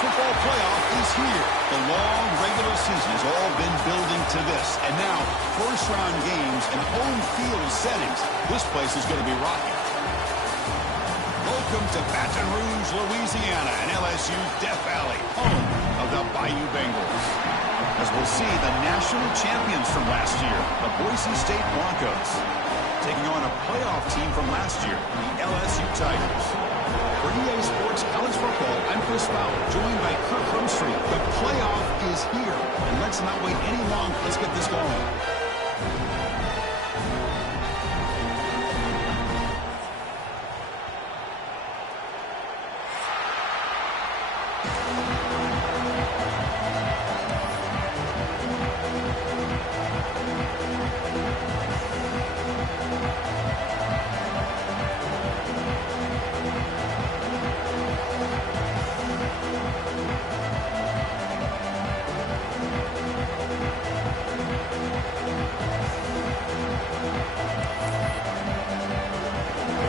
football playoff is here. The long regular season has all been building to this. And now, first-round games and home field settings. This place is going to be rocking. Welcome to Baton Rouge, Louisiana, and LSU's Death Valley, home of the Bayou Bengals. As we'll see, the national champions from last year, the Boise State Broncos, taking on a playoff team from last year, the LSU Tigers. For EA Sports College Football, I'm Chris Fowler, joined by Kirk Rumstreet. The playoff is here, and let's not wait any longer. Let's get this going.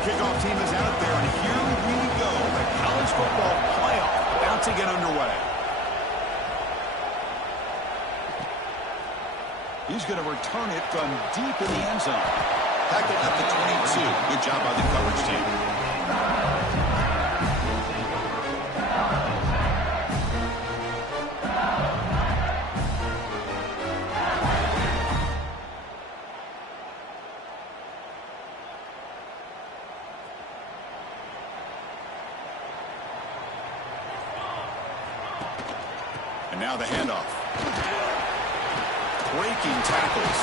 Kickoff team is out there, and here we go. The college football playoff about to get underway. He's going to return it from deep in the end zone. Tackled at the 22. Good job by the coverage team. And now the handoff. Breaking tackles.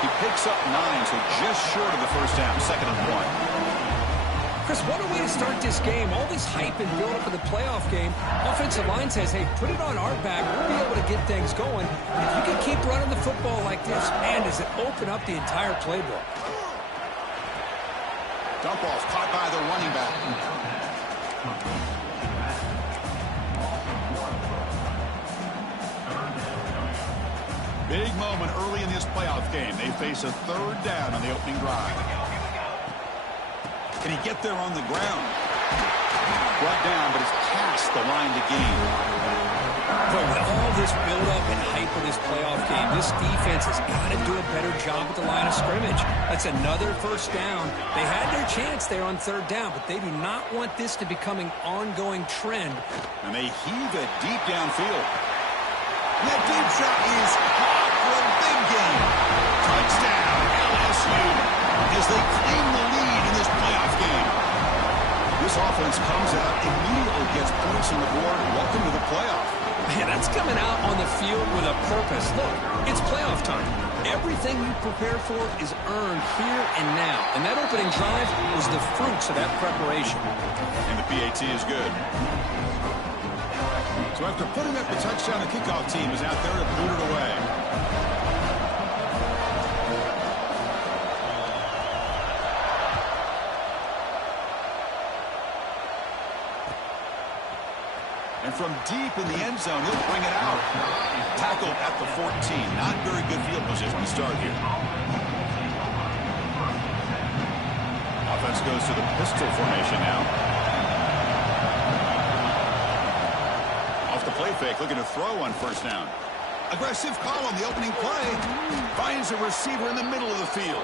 He picks up 9, so just short of the first down. 2nd and 1. Chris, what a way to start this game. All this hype and build up for the playoff game. Offensive line says, hey, put it on our back. We'll be able to get things going. If you can keep running the football like this, man, does it open up the entire playbook. Dump off caught by the running back. Big moment early in this playoff game. They face a 3rd down on the opening drive. Can he get there on the ground? Brought down, but it's past the line to gain. But with all this build-up and hype of this playoff game, this defense has got to do a better job at the line of scrimmage. That's another first down. They had their chance there on 3rd down, but they do not want this to become an ongoing trend. And they heave it deep downfield. And that deep shot is caught for a big game. Touchdown, LSU, as they claim the lead in this playoff game. This offense comes out, immediately gets points on the board. Welcome to the playoff. Man, that's coming out on the field with a purpose. Look, it's playoff time. Everything you prepare for is earned here and now. And that opening drive was the fruits of that preparation. And the PAT is good. So after putting up the touchdown, the kickoff team is out there to boot it away. And from deep in the end zone, he'll bring it out. Tackled at the 14. Not very good field position to start here. Offense goes to the pistol formation now. The play fake, looking to throw on 1st down. Aggressive call on the opening play. Finds a receiver in the middle of the field.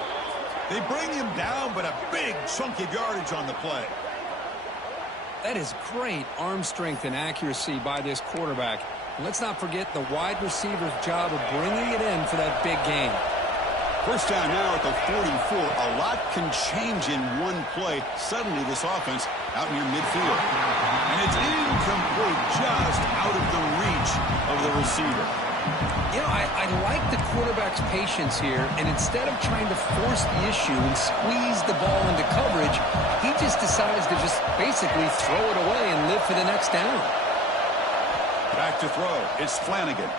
They bring him down, but a big chunk of yardage on the play. That is great arm strength and accuracy by this quarterback. And let's not forget the wide receiver's job of bringing it in for that big game. First down now at the 44. A lot can change in one play. Suddenly this offense out near midfield. And it's incomplete, just out of the reach of the receiver. You know, I like the quarterback's patience here, and instead of trying to force the issue and squeeze the ball into coverage, he just decides to just basically throw it away and live for the next down. Back to throw. It's Flanagan.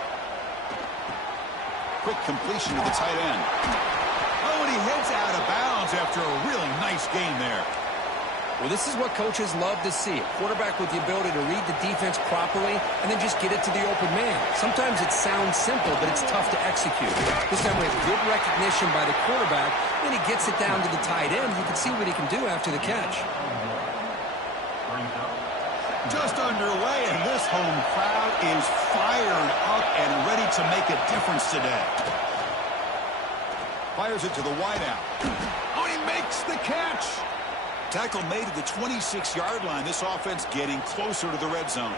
Quick completion to the tight end. Oh, and he heads out of bounds after a really nice game there. Well, this is what coaches love to see. A quarterback with the ability to read the defense properly and then just get it to the open man. Sometimes it sounds simple, but it's tough to execute. This time we have good recognition by the quarterback. Then he gets it down to the tight end. You can see what he can do after the catch. Just underway, and this home crowd is fired up and ready to make a difference today. Fires it to the wideout. Oh, he makes the catch. Tackle made at the 26-yard line. This offense getting closer to the red zone.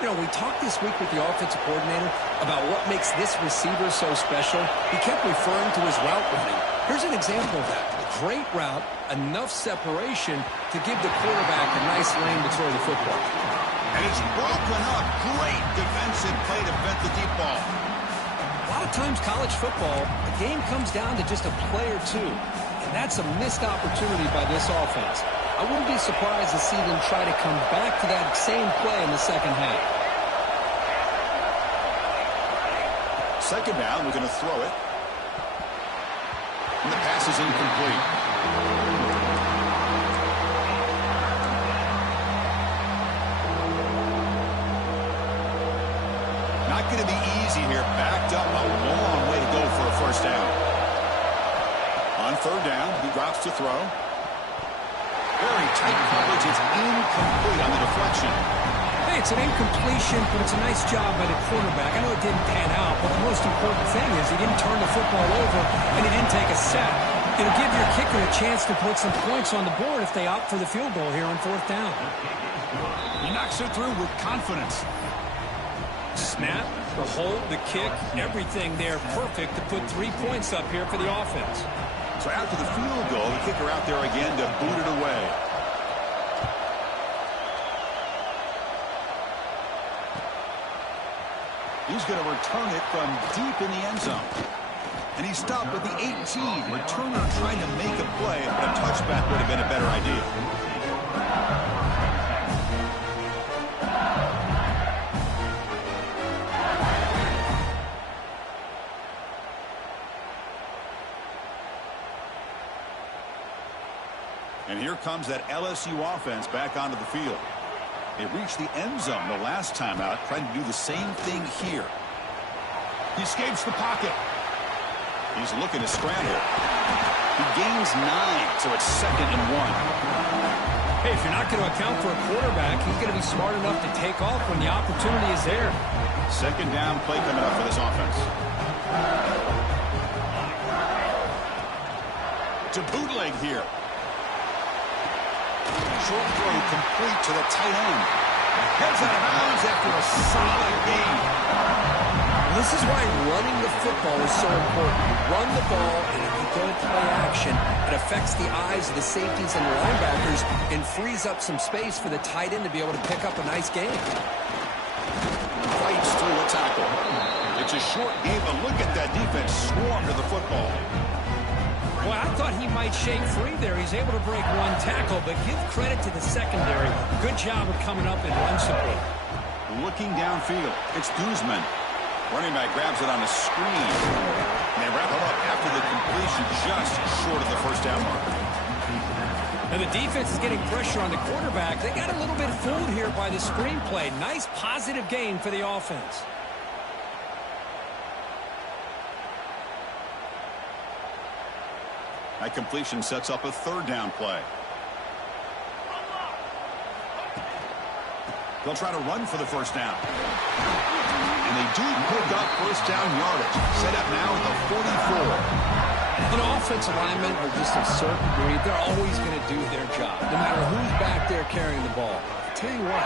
You know, we talked this week with the offensive coordinator about what makes this receiver so special. He kept referring to his route running. Here's an example of that. Great route, enough separation to give the quarterback a nice lane to throw the football. And it's broken up. Great defensive play to prevent the deep ball. A lot of times college football, the game comes down to just a play or two. And that's a missed opportunity by this offense. I wouldn't be surprised to see them try to come back to that same play in the second half. Second down, we're going to throw it. And the pass is incomplete. Not going to be easy here. Backed up a long way to go for a first down. On third down, he drops to throw. Very tight coverage. It's incomplete on the deflection. Hey, it's an incompletion, but it's a nice job by the quarterback. I know it didn't pan out, but the most important thing is he didn't turn the football over and he didn't take a sack. It'll give your kicker a chance to put some points on the board if they opt for the field goal here on fourth down. He knocks it through with confidence. Snap, the hold, the kick, everything there perfect to put 3 points up here for the offense. So after the field goal, the kicker out there again to boot it away. He's going to return it from deep in the end zone. And he stopped at the 18. Returner trying to make a play, but a touchback would have been a better idea. And here comes that LSU offense back onto the field. They reached the end zone the last time out, trying to do the same thing here. He escapes the pocket. He's looking to scramble. He gains 9, so it's 2nd and 1. Hey, if you're not going to account for a quarterback, he's going to be smart enough to take off when the opportunity is there. Second down play coming up for this offense. To bootleg here. Short throw complete to the tight end. Heads out of bounds after a solid gain. This is why running the football is so important. You run the ball, and if you go play action, it affects the eyes of the safeties and the linebackers and frees up some space for the tight end to be able to pick up a nice gain. Fights through a tackle. It's a short game, but look at that defense swarm to the football. Well, I thought he might shake free there. He's able to break one tackle, but give credit to the secondary. Good job of coming up and run support. Looking downfield, it's Guzman. Running back grabs it on a screen. And they wrap him up after the completion just short of the first down marker. And the defense is getting pressure on the quarterback. They got a little bit fooled here by the screenplay. Nice positive gain for the offense. That completion sets up a third down play. They'll try to run for the first down. And they do pick up first down yardage. Set up now at the 44. You know, offensive linemen are just a certain breed. They're always going to do their job, no matter who's back there carrying the ball. I tell you what,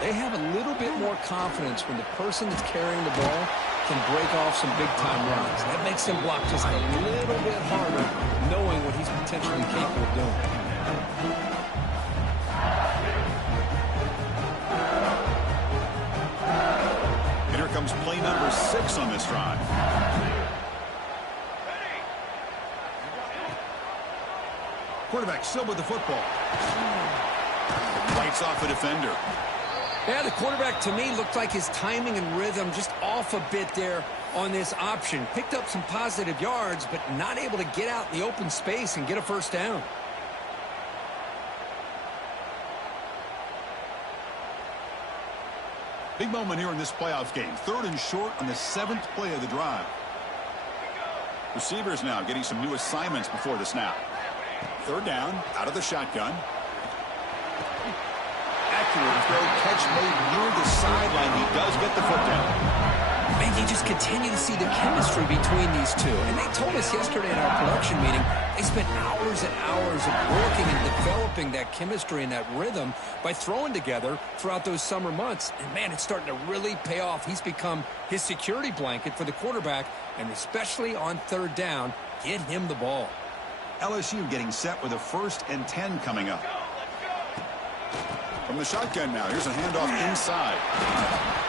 they have a little bit more confidence when the person that's carrying the ball can break off some big-time runs. That makes them block just a little bit harder, knowing what he's potentially capable of doing. And here comes play number 6 on this drive. Quarterback still with the football. Fights off a defender. Yeah, the quarterback, to me, looked like his timing and rhythm just off a bit there on this option. Picked up some positive yards, but not able to get out in the open space and get a first down. Big moment here in this playoff game. 3rd and short on the 7th play of the drive. Receivers now getting some new assignments before the snap. 3rd down, out of the shotgun. catch made near the sideline. He does get the foot down. Man, you just continue to see the chemistry between these two. And they told us yesterday in our production meeting, they spent hours and hours of working and developing that chemistry and that rhythm by throwing together throughout those summer months. And, man, it's starting to really pay off. He's become his security blanket for the quarterback, and especially on third down, get him the ball. LSU getting set with a 1st and 10 coming up. From the shotgun now, here's a handoff inside.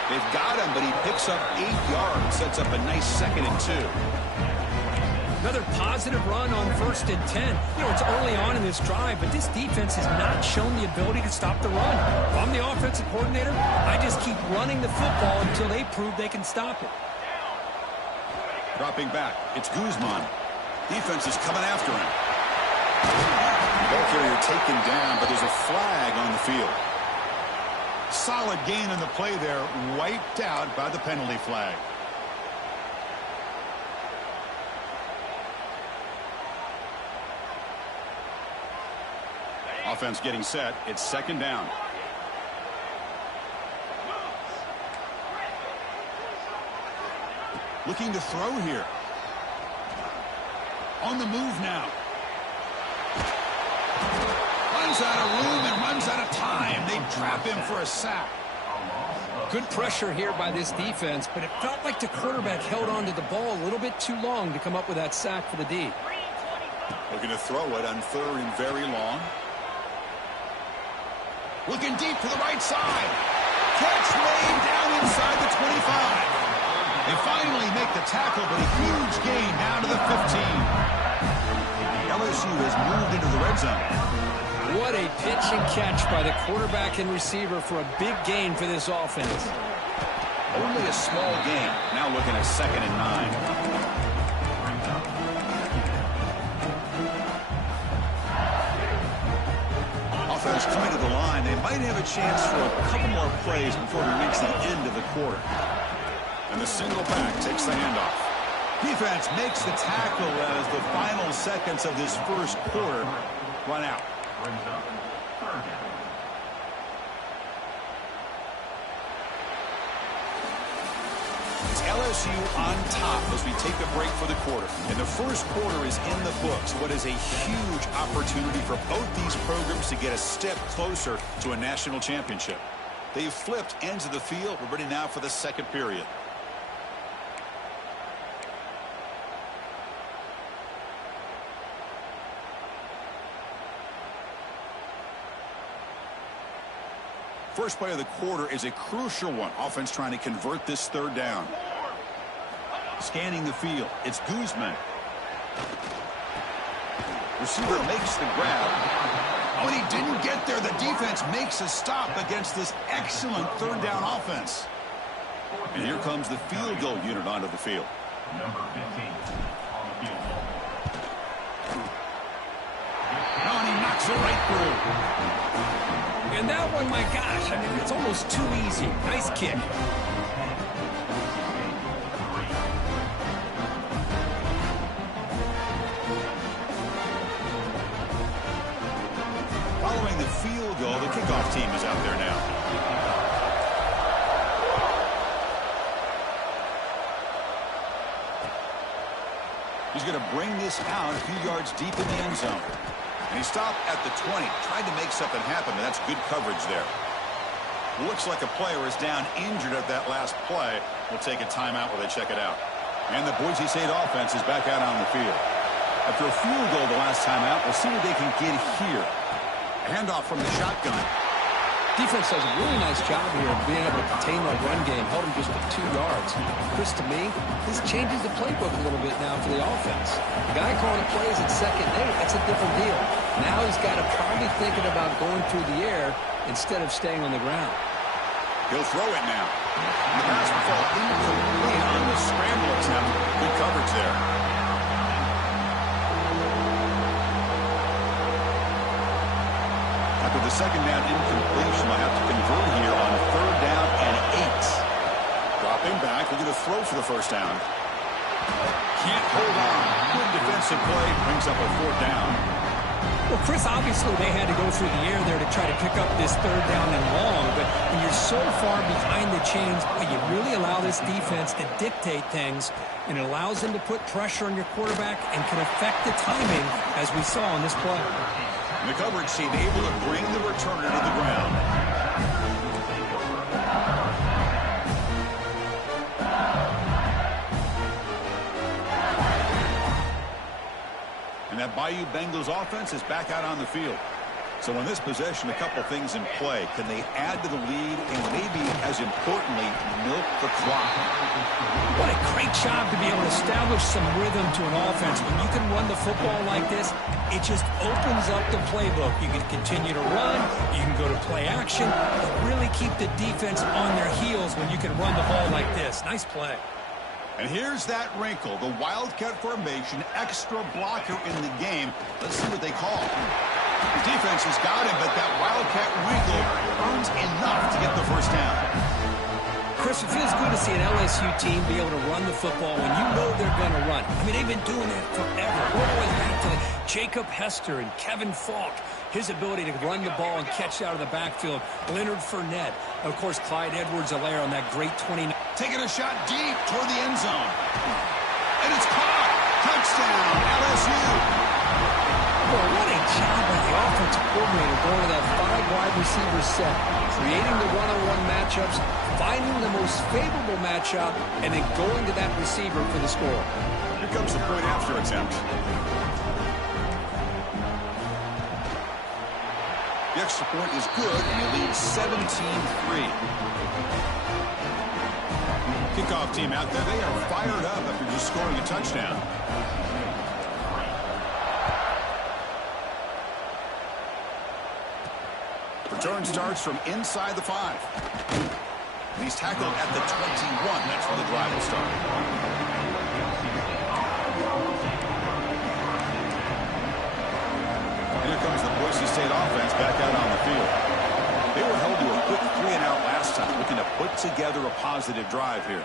They've got him, but he picks up 8 yards, sets up a nice 2nd and 2. Another positive run on 1st and 10. You know, it's early on in this drive, but this defense has not shown the ability to stop the run. If I'm the offensive coordinator, I just keep running the football until they prove they can stop it. Dropping back, it's Guzman. Defense is coming after him. Ball carrier taken down, but there's a flag on the field. Solid gain on the play there, wiped out by the penalty flag. Offense getting set. It's 2nd down. Looking to throw here. On the move now. Runs out of room and runs out of time. They trap him for a sack. Good pressure here by this defense, but it felt like the quarterback held on to the ball a little bit too long to come up with that sack for the D. Looking to throw it on 3rd and very long. Looking deep to the right side. Catch made down inside the 25. They finally make the tackle, but a huge gain down to the 15. LSU has moved into the red zone. What a pitch and catch by the quarterback and receiver for a big gain for this offense. Only a small gain. Now looking at 2nd and 9. Offense coming to the line. They might have a chance for a couple more plays before we reach the end of the quarter. And the single back takes the handoff. Defense makes the tackle as the final seconds of this first quarter run out. It's LSU on top as we take a break for the quarter. And the first quarter is in the books. What is a huge opportunity for both these programs to get a step closer to a national championship. They've flipped ends of the field. We're ready now for the second period. First play of the quarter is a crucial one. Offense trying to convert this 3rd down. Scanning the field. It's Guzman. Receiver makes the grab. Oh, and he didn't get there. The defense makes a stop against this excellent 3rd down offense. And here comes the field goal unit onto the field. Number 15 on the field goal. Oh, and he knocks it right through. And that one, my gosh, I mean, it's almost too easy. Nice kick. Following the field goal, the kickoff team is out there now. He's going to bring this out a few yards deep in the end zone. And he stopped at the 20, tried to make something happen, but that's good coverage there. Looks like a player is down injured at that last play. We'll take a timeout while they check it out. And the Boise State offense is back out on the field. After a field goal the last time out, we'll see what they can get here. A handoff from the shotgun. Defense does a really nice job here of being able to contain that run game, held him just to 2 yards. Chris, to me, this changes the playbook a little bit now for the offense. The guy calling the plays at 2nd and 8, that's a different deal. Now he's got to probably thinking about going through the air instead of staying on the ground. He'll throw it now. The pass will fall incomplete on the scramble attempt. Good coverage there. After the 2nd down incompletion, I have to convert here on 3rd down and 8. Dropping back, we're going to throw for the 1st down. Can't hold on. Good defensive play, brings up a 4th down. Well, Chris, obviously they had to go through the air there to try to pick up this 3rd down and long, but when you're so far behind the chains, but you really allow this defense to dictate things, and it allows them to put pressure on your quarterback and can affect the timing, as we saw on this play. The coverage team able to bring the returner to the ground. And that Bayou Bengals offense is back out on the field. So in this possession, a couple things in play. Can they add to the lead and maybe, as importantly, milk the clock? What a great job to be able to establish some rhythm to an offense. When you can run the football like this, it just opens up the playbook. You can continue to run, you can go to play action, but really keep the defense on their heels when you can run the ball like this. Nice play. And here's that wrinkle, the Wildcat formation, extra blocker in the game. Let's see what they call. The defense has got him, but that Wildcat wrinkle earns enough to get the first down. Chris, it feels good to see an LSU team be able to run the football when you know they're going to run. I mean, they've been doing that forever. All the way back to Jacob Hester and Kevin Falk. His ability to run the ball and catch out of the backfield. Leonard Fournette. Of course, Clyde Edwards-Helaire on that great 29. Taking a shot deep toward the end zone. And it's caught. Touchdown, LSU. Well, what a job by the offensive coordinator going to that 5-wide receiver set, creating the one-on-one matchups, finding the most favorable matchup, and then going to that receiver for the score. Here comes the point after attempt. The extra point is good, and you lead 17-3. Kickoff team out there, they are fired up after just scoring a touchdown. Return starts from inside the 5. And he's tackled at the 21. That's where the drive will start. And here comes the Boise State offense back out on the field. They were held to a quick 3-and-out last time, looking to put together a positive drive here.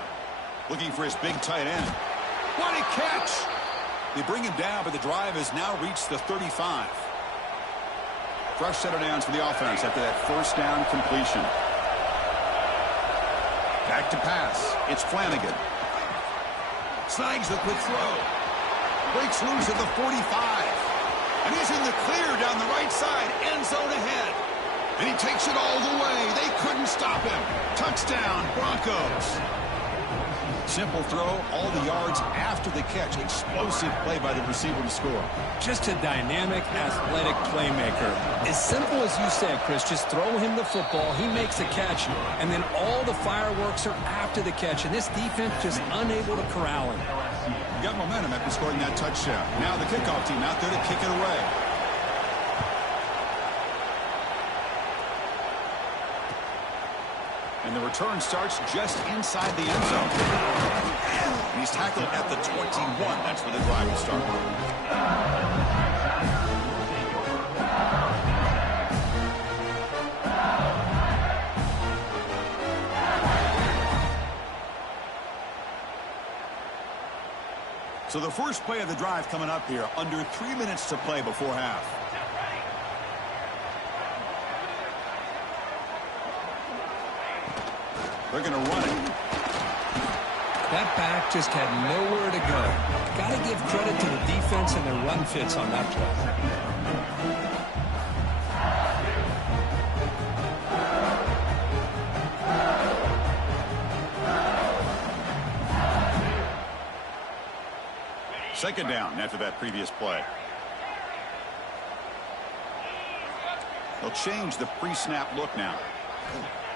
Looking for his big tight end. What a catch! They bring him down, but the drive has now reached the 35. Fresh set of downs for the offense after that first down completion. Back to pass. It's Flanagan. Snags the quick throw. Breaks loose at the 45. And he's in the clear down the right side. End zone ahead. And he takes it all the way. They couldn't stop him. Touchdown, Broncos. Simple throw, all the yards after the catch. Explosive play by the receiver to score. Just a dynamic, athletic playmaker. As simple as you said, Chris, just throw him the football, he makes a catch, and then all the fireworks are after the catch, and this defense just unable to corral him. Got momentum after scoring that touchdown. Now the kickoff team out there to kick it away. And the return starts just inside the end zone. And he's tackled at the 21. That's where the drive will start. So the first play of the drive coming up here. Under 3 minutes to play before half. They're going to run it. That back just had nowhere to go. Got to give credit to the defense and their run fits on that play. Second down after that previous play. They'll change the pre-snap look now.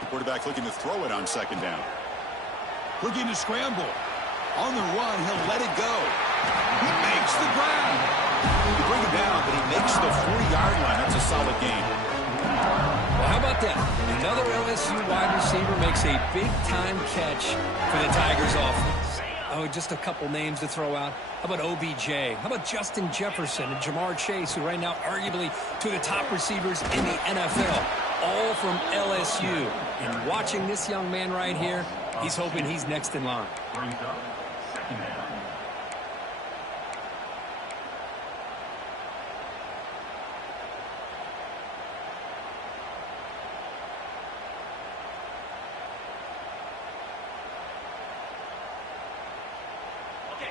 The quarterback looking to throw it on second down. Looking to scramble. On the run, he'll let it go. He makes the grab. You bring him down, but he makes the 40-yard line. That's a solid gain. Well, how about that? Another LSU wide receiver makes a big-time catch for the Tigers offense. Oh, just a couple names to throw out. How about OBJ? How about Justin Jefferson and Jamar Chase, who right now arguably two of the top receivers in the NFL, all from LSU. And watching this young man right here, he's hoping he's next in line.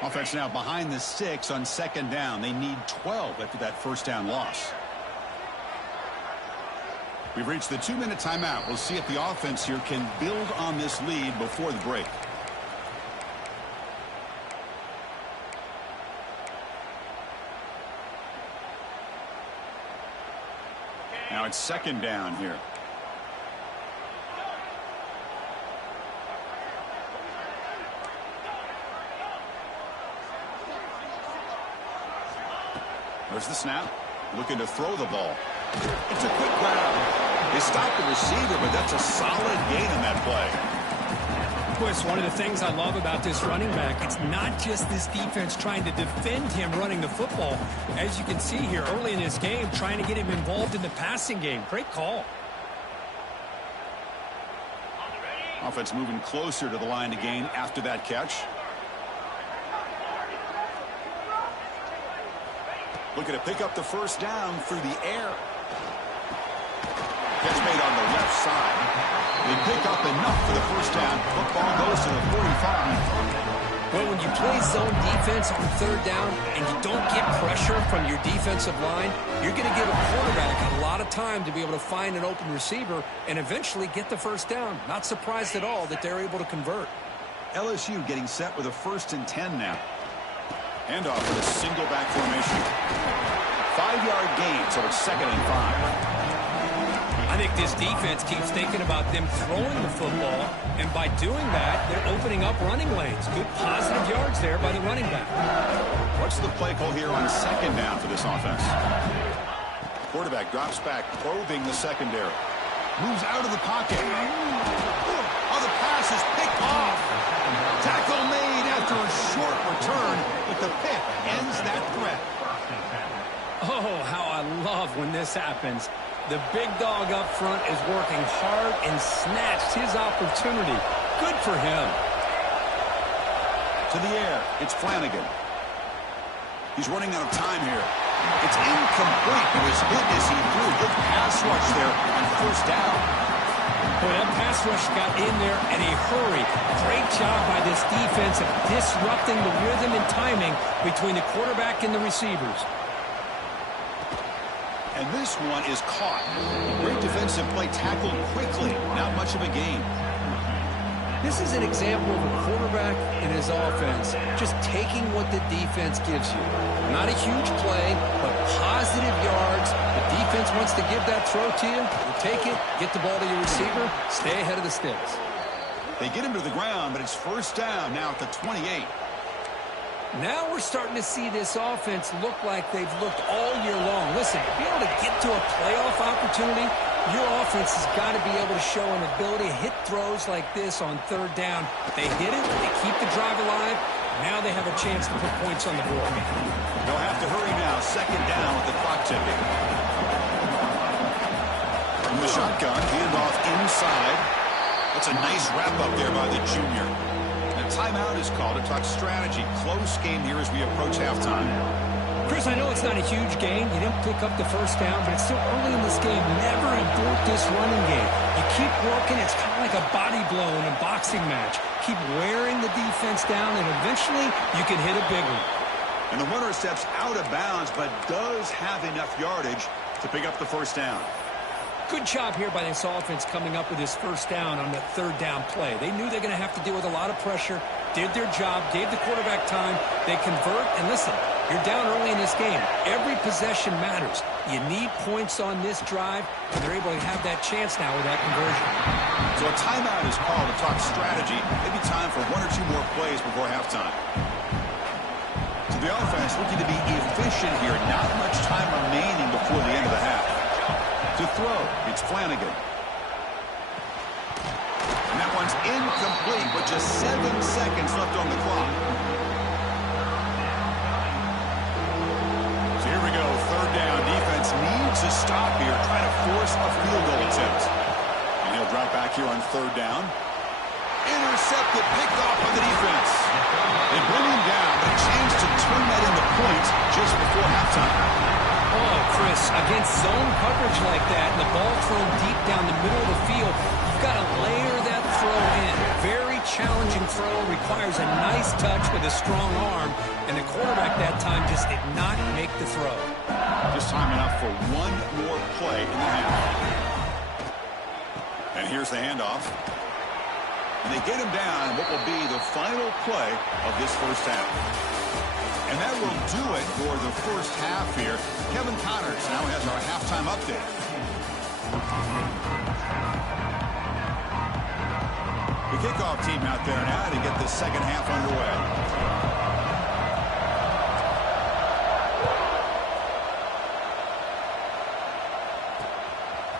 Offense now behind the 6 on second down. They need 12 after that first down loss. We've reached the 2-minute timeout. We'll see if the offense here can build on this lead before the break. Now it's second down here. There's the snap. Looking to throw the ball. It's a quick grab. They stopped the receiver, but that's a solid gain in that play. Boy, it's one of the things I love about this running back. It's not just this defense trying to defend him running the football. As you can see here early in this game, trying to get him involved in the passing game. Great call. Offense moving closer to the line to gain after that catch. Looking to pick up the first down through the air. Catch made on the left side. They pick up enough for the first down. Football goes to the 45. Well, when you play zone defense on third down and you don't get pressure from your defensive line, you're going to give a quarterback a lot of time to be able to find an open receiver and eventually get the first down. Not surprised at all that they're able to convert. LSU getting set with a 1st and 10 now. Handoff with a single back formation. 5-yard gain, so it's 2nd and 5. I think this defense keeps thinking about them throwing the football, and by doing that, they're opening up running lanes. Good positive yards there by the running back. What's the play call here on second down for this offense? Quarterback drops back, probing the secondary. Moves out of the pocket. Oh, the pass is picked off. Tackle made after a short return, but the pick ends that threat. Oh, how I love when this happens. The big dog up front is working hard and snatched his opportunity. Good for him. To the air, it's Flanagan. He's running out of time here. It's incomplete. It was hit as he threw. Good pass rush there on first down. Boy, that pass rush got in there in a hurry. Great job by this defense of disrupting the rhythm and timing between the quarterback and the receivers. And this one is caught. Great defensive play, tackled quickly. Not much of a gain. This is an example of a quarterback and his offense just taking what the defense gives you. Not a huge play, but positive yards. The defense wants to give that throw to you. You take it, get the ball to your receiver, stay ahead of the sticks. They get him to the ground, but it's first down now at the 28. Now we're starting to see this offense look like they've looked all year long. Listen, to be able to get to a playoff opportunity, your offense has got to be able to show an ability to hit throws like this on third down. They hit it, they keep the drive alive. Now they have a chance to put points on the board. They'll have to hurry now. Second down with the clock ticking. From the shotgun, handoff inside. That's a nice wrap up there by the junior. Timeout is called to talk strategy. Close game here as we approach halftime. Chris, I know it's not a huge game. You didn't pick up the first down, but it's still early in this game. Never abort this running game. You keep working. It's kind of like a body blow in a boxing match. Keep wearing the defense down, and eventually you can hit a big one. And the runner steps out of bounds, but does have enough yardage to pick up the first down. Good job here by this offense coming up with this first down on that third down play. They knew they're going to have to deal with a lot of pressure, did their job, gave the quarterback time. They convert, and listen, you're down early in this game. Every possession matters. You need points on this drive, and they're able to have that chance now with that conversion. So a timeout is called to talk strategy. Maybe time for 1 or 2 more plays before halftime. So the offense looking to be efficient here. Not much time remaining before the end of the half. To throw, it's Flanagan. And that one's incomplete with just 7 seconds left on the clock. So here we go, third down. Defense needs a stop here, trying to force a field goal attempt. And he'll drop back here on third down. Intercepted, picked off by the defense. They bring him down, but a chance to turn that into points just before halftime. Oh, Chris, against zone coverage like that, and the ball thrown deep down the middle of the field, you've got to layer that throw in. Very challenging throw requires a nice touch with a strong arm, and the quarterback that time just did not make the throw. Just time enough for one more play in the half. And here's the handoff. And they get him down what will be the final play of this first half. And that will do it for the first half here. Kevin Connors now has our halftime update. The kickoff team out there now to get the second half underway.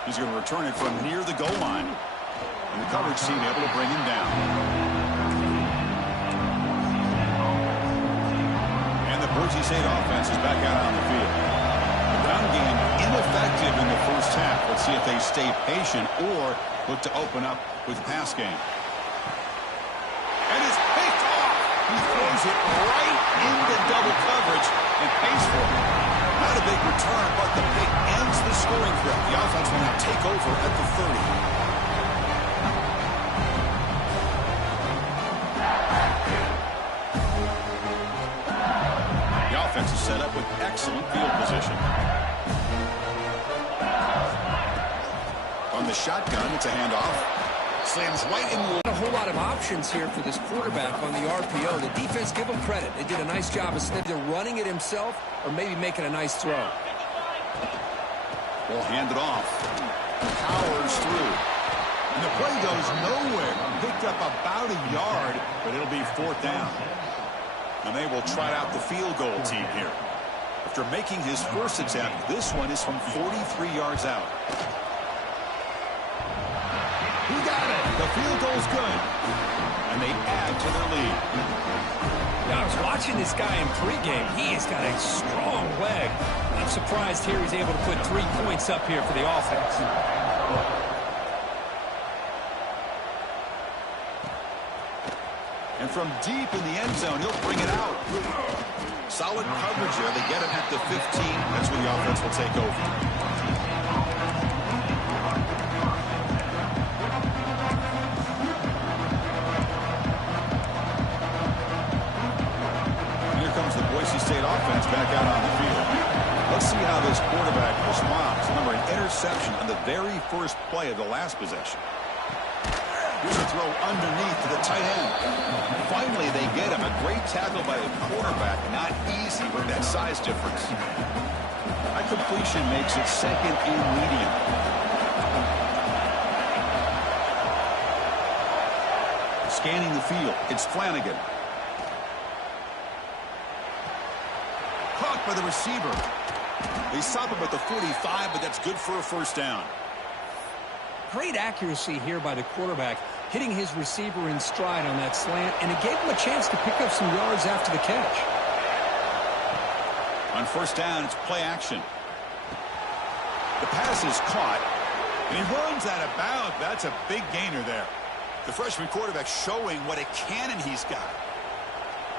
He's going to return it from near the goal line. And the coverage team able to bring him down. And the Boise State offense is back out on the field. The ground game ineffective in the first half. Let's see if they stay patient or look to open up with the pass game. And it's picked off. He throws it right into double coverage and pays for it. Not a big return, but the pick ends the scoring threat. The offense will now take over at the 30. The offense is set up with excellent field position. On the shotgun, it's a handoff. Slams right in the... A whole lot of options here for this quarterback on the RPO. The defense, give him credit. They did a nice job of either running it himself or maybe making a nice throw. Will hand it off. Powers through. And the play goes nowhere. Picked up about a yard, but it'll be fourth down. And they will try out the field goal team here. After making his first attempt, this one is from 43 yards out. He got it. The field goal's good. And they add to their lead. Yeah, I was watching this guy in pregame. He has got a strong leg. I'm surprised here he's able to put 3 points up here for the offense. And from deep in the end zone, he'll bring it out. Solid coverage there. They get him at the 15. That's where the offense will take over. The Boise State offense back out on the field. Let's see how this quarterback responds. Remember, an interception on the very first play of the last possession. Here's a throw underneath to the tight end. Finally, they get him. A great tackle by the quarterback. Not easy with that size difference. That completion makes it second and medium. Scanning the field, it's Flanagan. Caught by the receiver. They stop him at the 45, but that's good for a first down. Great accuracy here by the quarterback, hitting his receiver in stride on that slant, and it gave him a chance to pick up some yards after the catch. On first down, it's play action. The pass is caught, and he runs out of bounds. That's a big gainer there. The freshman quarterback showing what a cannon he's got.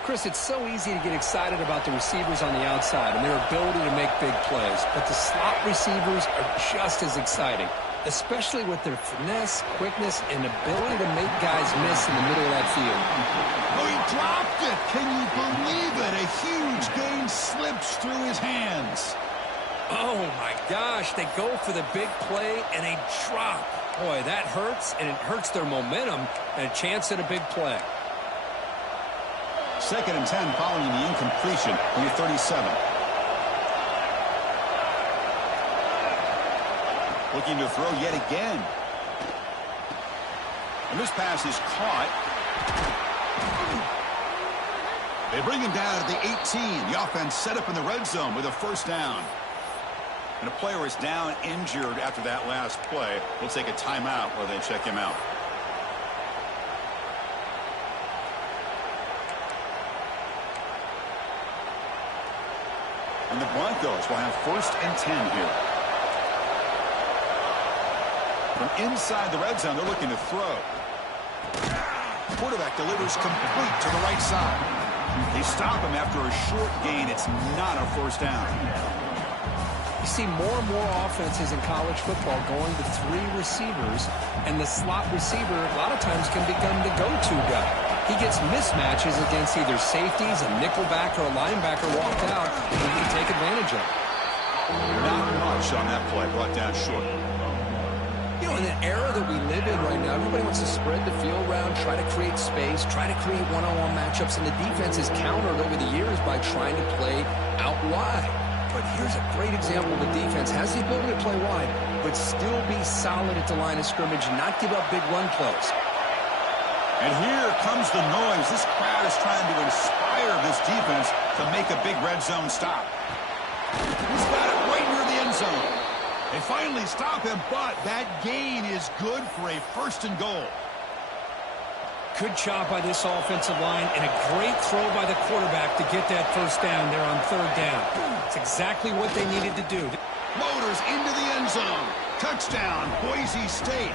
Chris, it's so easy to get excited about the receivers on the outside and their ability to make big plays, but the slot receivers are just as exciting, especially with their finesse, quickness, and ability to make guys miss in the middle of that field. Oh, he dropped it. Can you believe it? A huge gain slips through his hands. Oh, my gosh. They go for the big play, and they drop. Boy, that hurts, and it hurts their momentum and a chance at a big play. 2nd and 10 following the incompletion from the 37. Looking to throw yet again. And this pass is caught. They bring him down at the 18. The offense set up in the red zone with a first down. And a player is down injured after that last play. We'll take a timeout while they check him out. And the Broncos will have 1st and 10 here. From inside the red zone, they're looking to throw. Quarterback delivers complete to the right side. They stop him after a short gain. It's not a first down. You see more and more offenses in college football going to 3 receivers, and the slot receiver a lot of times can become the go-to guy. He gets mismatches against either safeties, a nickelback, or a linebacker walked out, and he can take advantage of it. Not much on that play, brought down short. You know, in the era that we live in right now, everybody wants to spread the field around, try to create space, try to create one-on-one matchups, and the defense is countered over the years by trying to play out wide. But here's a great example of a defense has the ability to play wide, but still be solid at the line of scrimmage and not give up big run plays. And here comes the noise. This crowd is trying to inspire this defense to make a big red zone stop. He's got it right near the end zone. They finally stop him, but that gain is good for a 1st and goal. Good job by this offensive line, and a great throw by the quarterback to get that 1st down there on 3rd down. It's exactly what they needed to do. Motors into the end zone. Touchdown, Boise State.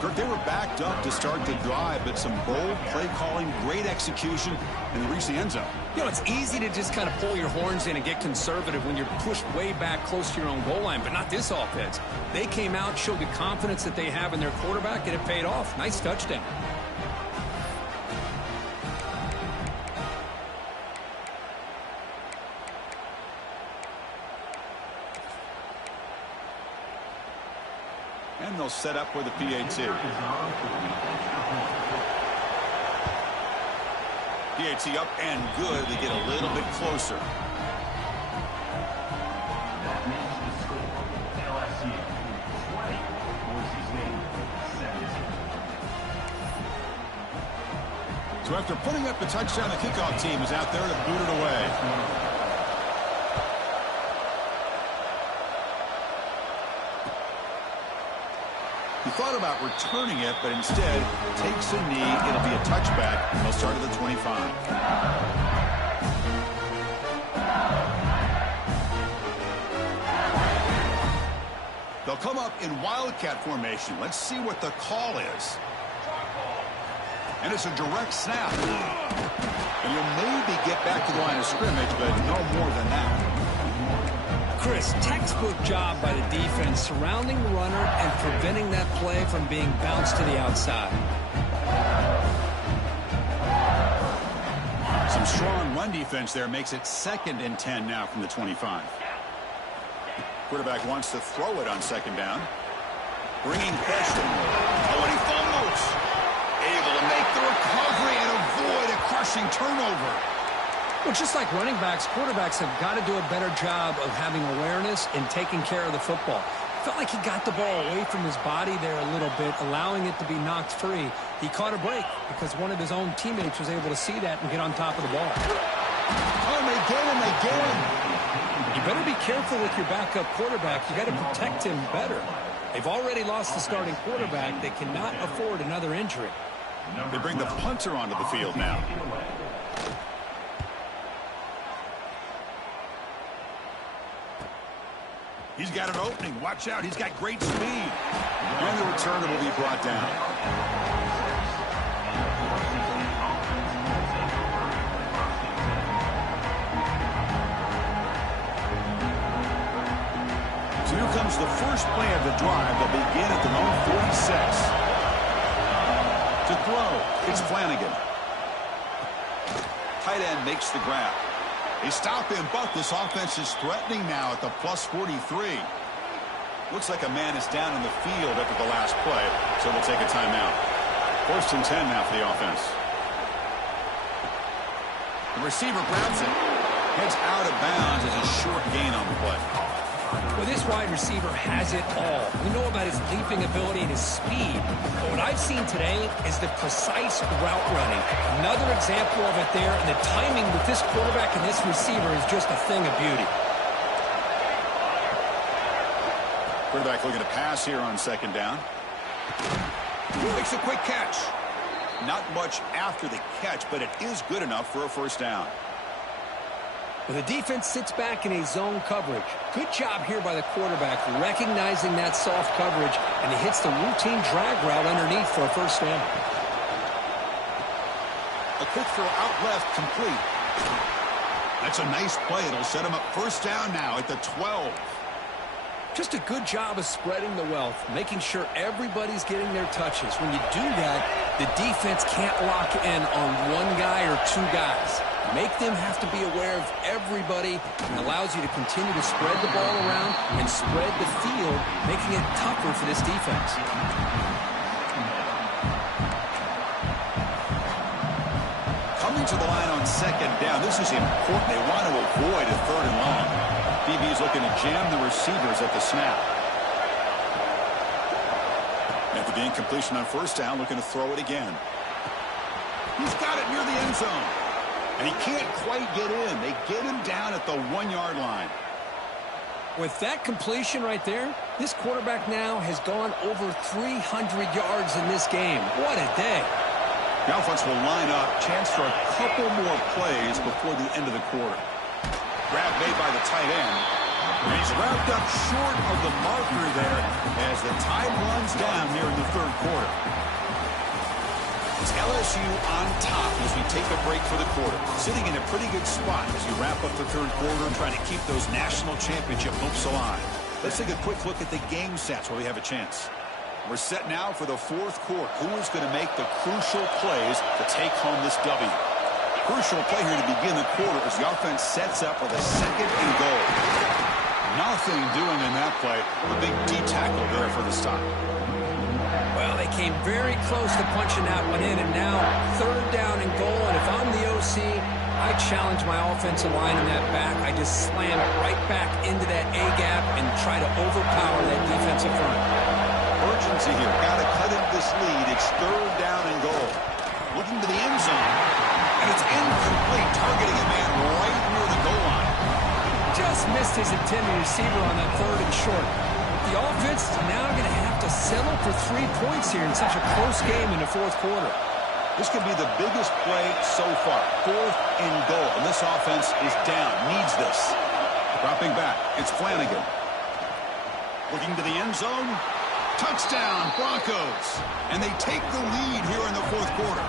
Kirk, they were backed up to start the drive, but some bold play calling, great execution, and they reached the end zone. You know, it's easy to just kind of pull your horns in and get conservative when you're pushed way back close to your own goal line, but not this offense. They came out, showed the confidence that they have in their quarterback, and it paid off. Nice touchdown. And they'll set up with a PAT. PAT up and good. They get a little bit closer. That makes the score LSU 20, Boise State 17. So after putting up the touchdown, the kickoff team is out there to boot it away. He thought about returning it, but instead takes a knee. It'll be a touchback, and they'll start at the 25. They'll come up in Wildcat formation. Let's see what the call is. And it's a direct snap. And you'll maybe get back to the line of scrimmage, but no more than that. Chris, textbook job by the defense surrounding the runner and preventing that play from being bounced to the outside. Some strong run defense there makes it 2nd and 10 now from the 25. Quarterback wants to throw it on 2nd down. Bringing pressure. Oh, and he fumbles. Able to make the recovery and avoid a crushing turnover. Well, just like running backs, quarterbacks have got to do a better job of having awareness and taking care of the football. Felt like he got the ball away from his body there a little bit, allowing it to be knocked free. He caught a break because one of his own teammates was able to see that and get on top of the ball. Oh, and they get him, they get him. You better be careful with your backup quarterback. You got to protect him better. They've already lost the starting quarterback. They cannot afford another injury. They bring the punter onto the field now. He's got an opening. Watch out. He's got great speed. And the return will be brought down. So here comes the first play of the drive. They'll begin at their own 46. To throw, it's Flanagan. Tight end makes the grab. They stop him, but this offense is threatening now at the plus 43. Looks like a man is down in the field after the last play, so they'll take a timeout. 1st and 10 now for the offense. The receiver grabs it. Heads out of bounds as a short gain on the play. Well, this wide receiver has it all. We know about his leaping ability and his speed. But what I've seen today is the precise route running. Another example of it there, and the timing with this quarterback and this receiver is just a thing of beauty. Quarterback looking to pass here on 2nd down. Makes a quick catch. Not much after the catch, but it is good enough for a 1st down. Well, the defense sits back in a zone coverage. Good job here by the quarterback, recognizing that soft coverage, and he hits the routine drag route underneath for a 1st down. A quick throw out left, complete. That's a nice play. It'll set him up first down now at the 12. Just a good job of spreading the wealth, making sure everybody's getting their touches. When you do that, the defense can't lock in on one guy or two guys. Make them have to be aware of everybody, and allows you to continue to spread the ball around and spread the field, making it tougher for this defense. Coming to the line on second down. This is important. They want to avoid a third and long. DB is looking to jam the receivers at the snap. After the incompletion on first down, looking to throw it again. He's got it near the end zone. And he can't quite get in. They get him down at the 1-yard line. With that completion right there, this quarterback now has gone over 300 yards in this game. What a day. The offense will line up. Chance for a couple more plays before the end of the quarter. Grab made by the tight end. And he's wrapped up short of the marker there as the time runs down here in the third quarter. It's LSU on top as we take a break for the quarter. Sitting in a pretty good spot as you wrap up the third quarter, trying to keep those national championship hopes alive. Let's take a quick look at the game stats while we have a chance. We're set now for the fourth quarter. Who is going to make the crucial plays to take home this W? Crucial play here to begin the quarter as the offense sets up with a second and goal. Nothing doing in that play. A big D tackle there for the stop. Well, they came very close to punching that one in, and now third down and goal. And if I'm the OC, I challenge my offensive line in that back. I just slam it right back into that A-gap and try to overpower that defensive front. Urgency here. Got to cut into this lead. It's third down and goal. Looking to the end zone. And it's incomplete, targeting a man right near the goal line. Just missed his intended receiver on that third and short. The offense is now going to have to settle for 3 points here in such a close game in the fourth quarter. This could be the biggest play so far. Fourth and goal. And this offense is down. Needs this. Dropping back. It's Flanagan. Looking to the end zone. Touchdown, Broncos. And they take the lead here in the fourth quarter.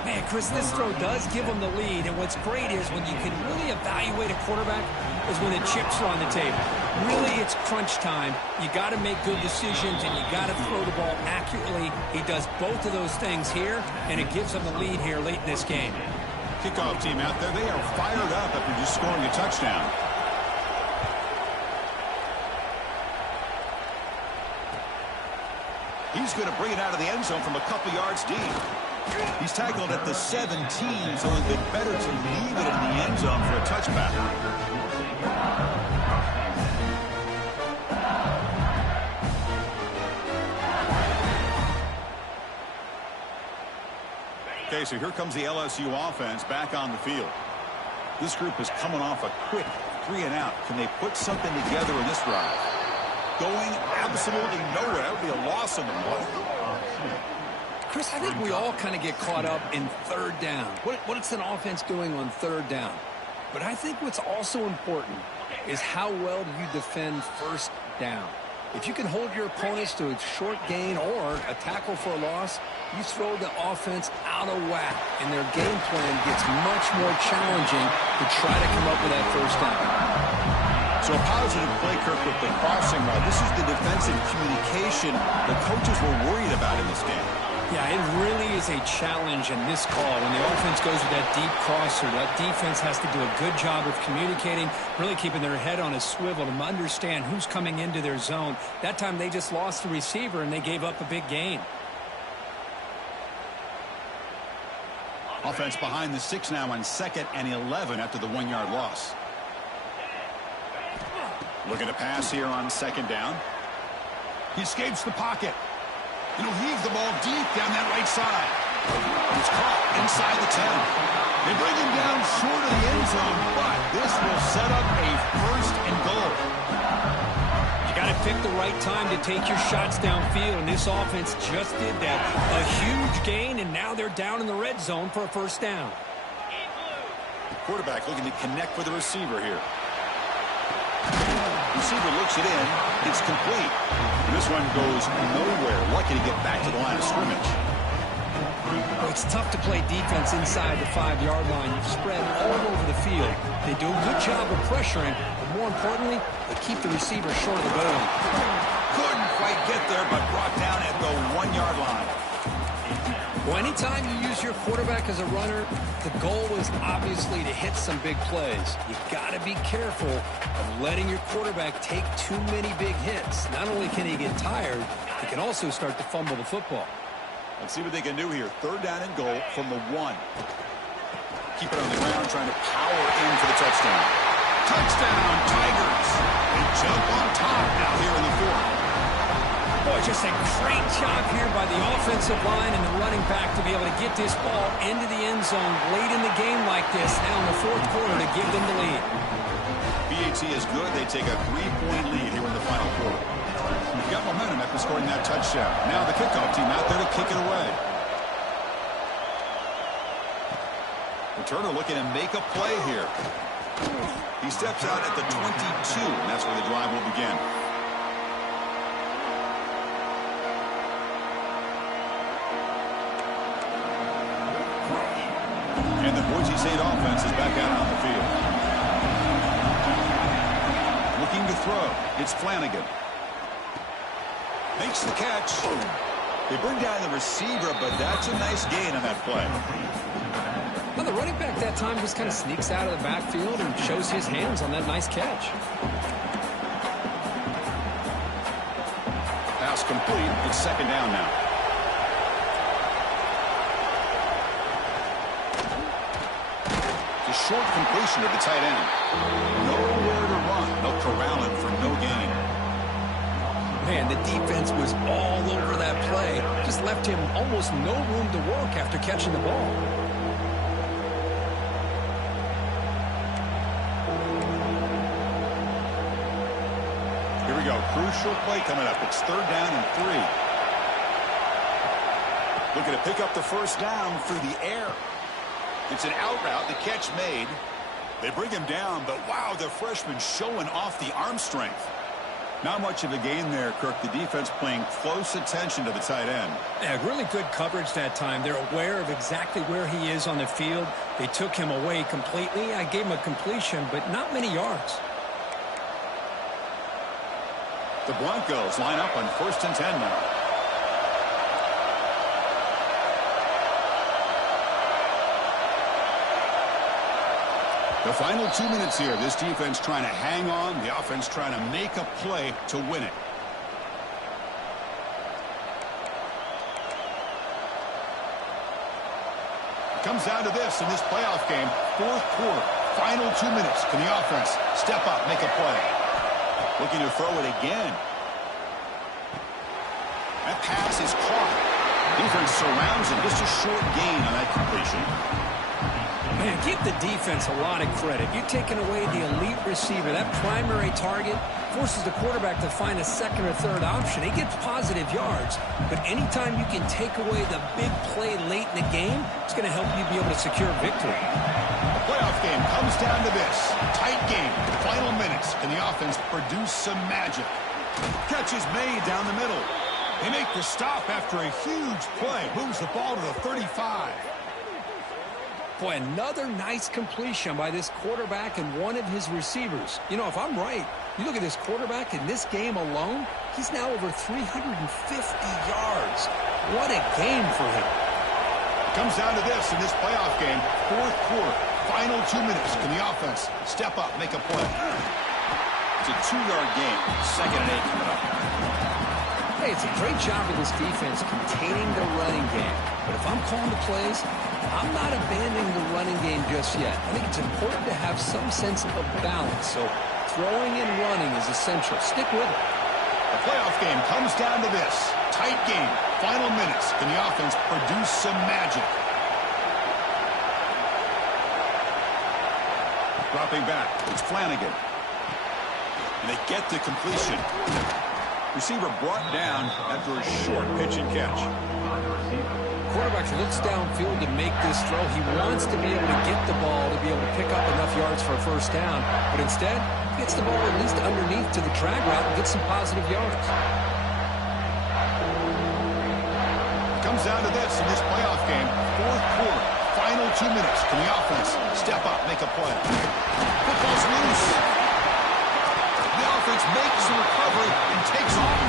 Man, Chris, this throw does give them the lead. And what's great is when you can really evaluate a quarterback is when the chips are on the table. Really, it's crunch time. You got to make good decisions, and you got to throw the ball accurately. He does both of those things here, and it gives them the lead here late in this game. Kickoff team out there, they are fired up after just scoring a touchdown. He's going to bring it out of the end zone from a couple yards deep. He's tackled at the 17, so it'd be better to leave it in the end zone for a touchback. Okay, so here comes the LSU offense back on the field. This group is coming off a quick 3-and-out. Can they put something together in this drive? Going absolutely nowhere. That would be a loss in the play. Chris, I think we all kind of get caught up in third down. What's an offense doing on third down? But I think what's also important is how well do you defend first down. If you can hold your opponents to a short gain or a tackle for a loss, you throw the offense out of whack, and their game plan gets much more challenging to try to come up with that first down. So a positive play, Kirk, with the crossing route. This is the defensive communication the coaches were worried about in this game. Yeah, it really is a challenge in this call. When the offense goes with that deep crosser, that defense has to do a good job of communicating, really keeping their head on a swivel to understand who's coming into their zone. That time they just lost the receiver and they gave up a big gain. Offense behind the 6 now on 2nd and 11 after the 1-yard loss. Looking to pass here on 2nd down. He escapes the pocket. And he'll heave the ball deep down that right side. It's caught inside the 10. They bring him down short of the end zone, but this will set up a first and goal. You got to pick the right time to take your shots downfield, and this offense just did that. A huge gain, and now they're down in the red zone for a first down. The quarterback looking to connect with the receiver here. Receiver looks it in. It's complete. And this one goes nowhere. Lucky to get back to the line of scrimmage. It's tough to play defense inside the 5-yard line. You've spread all over the field. They do a good job of pressuring, but more importantly, they keep the receiver short of the goal line. Couldn't quite get there, but brought down at the 1-yard line. Well, anytime you use your quarterback as a runner, the goal is obviously to hit some big plays. You got to be careful of letting your quarterback take too many big hits. Not only can he get tired, he can also start to fumble the football. Let's see what they can do here. 3rd down and goal from the 1. Keep it on the ground, trying to power in for the touchdown. Touchdown, Tigers. They jump on top now here in the 4th. Boy, just a great job here by the offensive line and the running back to be able to get this ball into the end zone late in the game like this, now in the 4th quarter to give them the lead. BAT is good. They take a 3-point lead here in the final quarter. Got momentum after scoring that touchdown. Now the kickoff team out there to kick it away. Returner looking to make a play here. He steps out at the 22, and that's where the drive will begin. And the Boise State offense is back out on the field. Looking to throw. It's Flanagan. Makes the catch. They bring down the receiver, but that's a nice gain on that play. Well, the running back that time just kind of sneaks out of the backfield and shows his hands on that nice catch. Pass complete. It's 2nd down now. The short completion of the tight end. Nowhere to run. They'll corral him for no gain. Man, the defense was all over that play. Just left him almost no room to work after catching the ball. Here we go. Crucial play coming up. It's 3rd down and 3. Looking to pick up the 1st down through the air. It's an out route. The catch made. They bring him down, but wow, the freshman showing off the arm strength. Not much of a gain there, Kirk. The defense paying close attention to the tight end. Yeah, really good coverage that time. They're aware of exactly where he is on the field. They took him away completely. I gave him a completion, but not many yards. The Broncos line up on 1st and 10 now. The final 2 minutes here. This defense trying to hang on. The offense trying to make a play to win it. It comes down to this in this playoff game. 4th quarter. Final 2 minutes. Can the offense step up, make a play? Looking to throw it again. That pass is caught. Defense surrounds him. Just a short gain on that completion. Man, give the defense a lot of credit. You're taking away the elite receiver. That primary target forces the quarterback to find a 2nd or 3rd option. He gets positive yards. But anytime you can take away the big play late in the game, it's going to help you be able to secure victory. The playoff game comes down to this. Tight game. Final minutes. Can the offense produce some magic? Catch is made down the middle. They make the stop after a huge play. Moves the ball to the 35. Boy, another nice completion by this quarterback and one of his receivers. You know, if I'm right, you look at this quarterback in this game alone, he's now over 350 yards. What a game for him. It comes down to this in this playoff game. 4th quarter, final 2 minutes. Can the offense step up, make a play? It's a 2-yard game. 2nd and 8 coming up. Hey, it's a great job of this defense containing the running game. But if I'm calling the plays, I'm not abandoning the running game just yet. I think it's important to have some sense of balance. So throwing and running is essential. Stick with it. The playoff game comes down to this. Tight game. Final minutes. Can the offense produce some magic? Dropping back. It's Flanagan. And they get the completion. Receiver brought down after a short pitch and catch. Quarterback looks downfield to make this throw. He wants to be able to get the ball to be able to pick up enough yards for a 1st down. But instead, he gets the ball at least underneath to the drag route and gets some positive yards. comes down to this in this playoff game. Fourth quarter, final 2 minutes. Can the offense step up, make a play? Football's loose. The offense makes the recovery and takes off.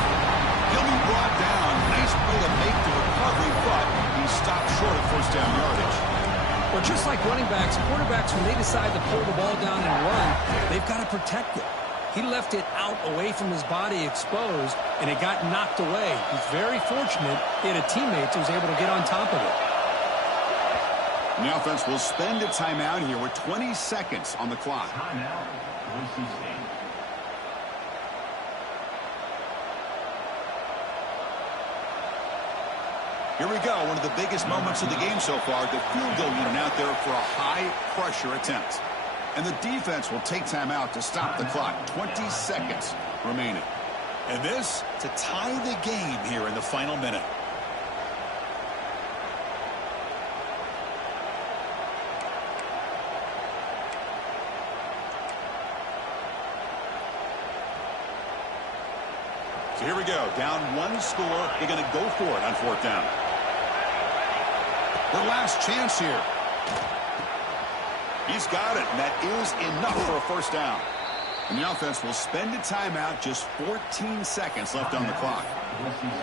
He'll be brought down. Nice play to make the recovery, but he stopped short of first down yardage. Well, just like running backs, quarterbacks, when they decide to pull the ball down and run, they've got to protect it. He left it out away from his body exposed, and it got knocked away. He's very fortunate he had a teammate who was able to get on top of it. And the offense will spend a timeout here with 20 seconds on the clock. Timeout, Boise State. Here we go, one of the biggest moments of the game so far. The field goal unit out there for a high-pressure attempt. And the defense will take time out to stop the clock. 20 seconds remaining. And this to tie the game here in the final minute. So here we go. Down one score. They're going to go for it on fourth down. Their last chance here. He's got it, and that is enough for a first down. And the offense will spend a timeout, just 14 seconds left on the clock.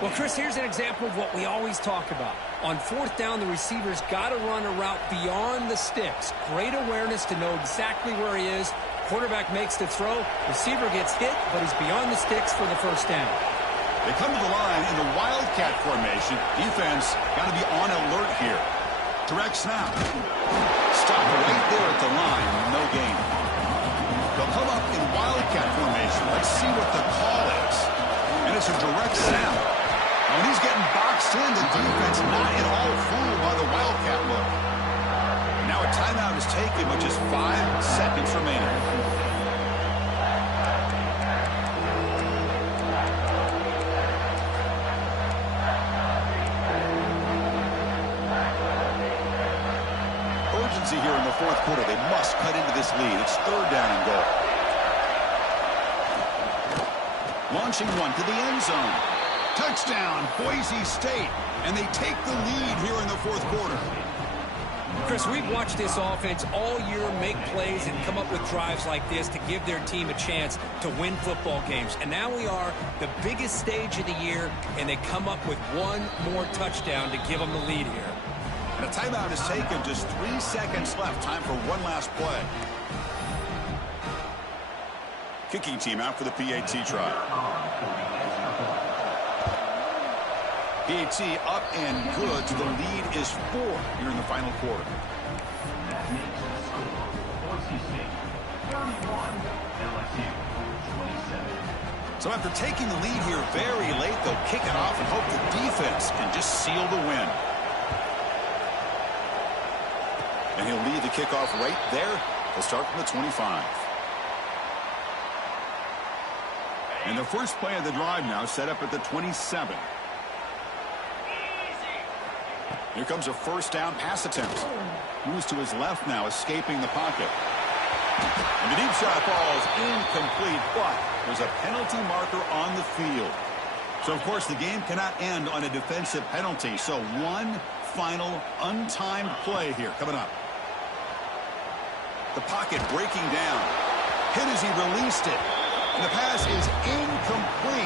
Well, Chris, here's an example of what we always talk about. On fourth down, the receiver's got to run a route beyond the sticks. Great awareness to know exactly where he is. Quarterback makes the throw. Receiver gets hit, but he's beyond the sticks for the first down. They come to the line in the Wildcat formation. Defense got to be on alert here. Direct snap. Stop right there at the line. No gain. They'll come up in Wildcat formation. Let's see what the call is. And it's a direct snap. When he's getting boxed in, the defense not at all fooled by the Wildcat look. Now a timeout is taken with just 5 seconds remaining. Here in the fourth quarter. They must cut into this lead. It's third down and goal. Launching one to the end zone. Touchdown, Boise State. And they take the lead here in the fourth quarter. Chris, we've watched this offense all year make plays and come up with drives like this to give their team a chance to win football games. And now we are the biggest stage of the year, and they come up with one more touchdown to give them the lead here. And a timeout is taken. Just 3 seconds left. Time for one last play. Kicking team out for the PAT try. PAT up and good. So the lead is 4 here in the final quarter. That makes the score. Boise State 31, LSU 27. So after taking the lead here very late, they'll kick it off and hope the defense can just seal the win. And he'll lead the kickoff right there. They'll start from the 25. And the first play of the drive now set up at the 27. Here comes a first down pass attempt. Moves to his left now, escaping the pocket. And the deep shot falls incomplete, but there's a penalty marker on the field. So, of course, the game cannot end on a defensive penalty. So one final untimed play here coming up. The pocket breaking down. Hit as he released it. And the pass is incomplete.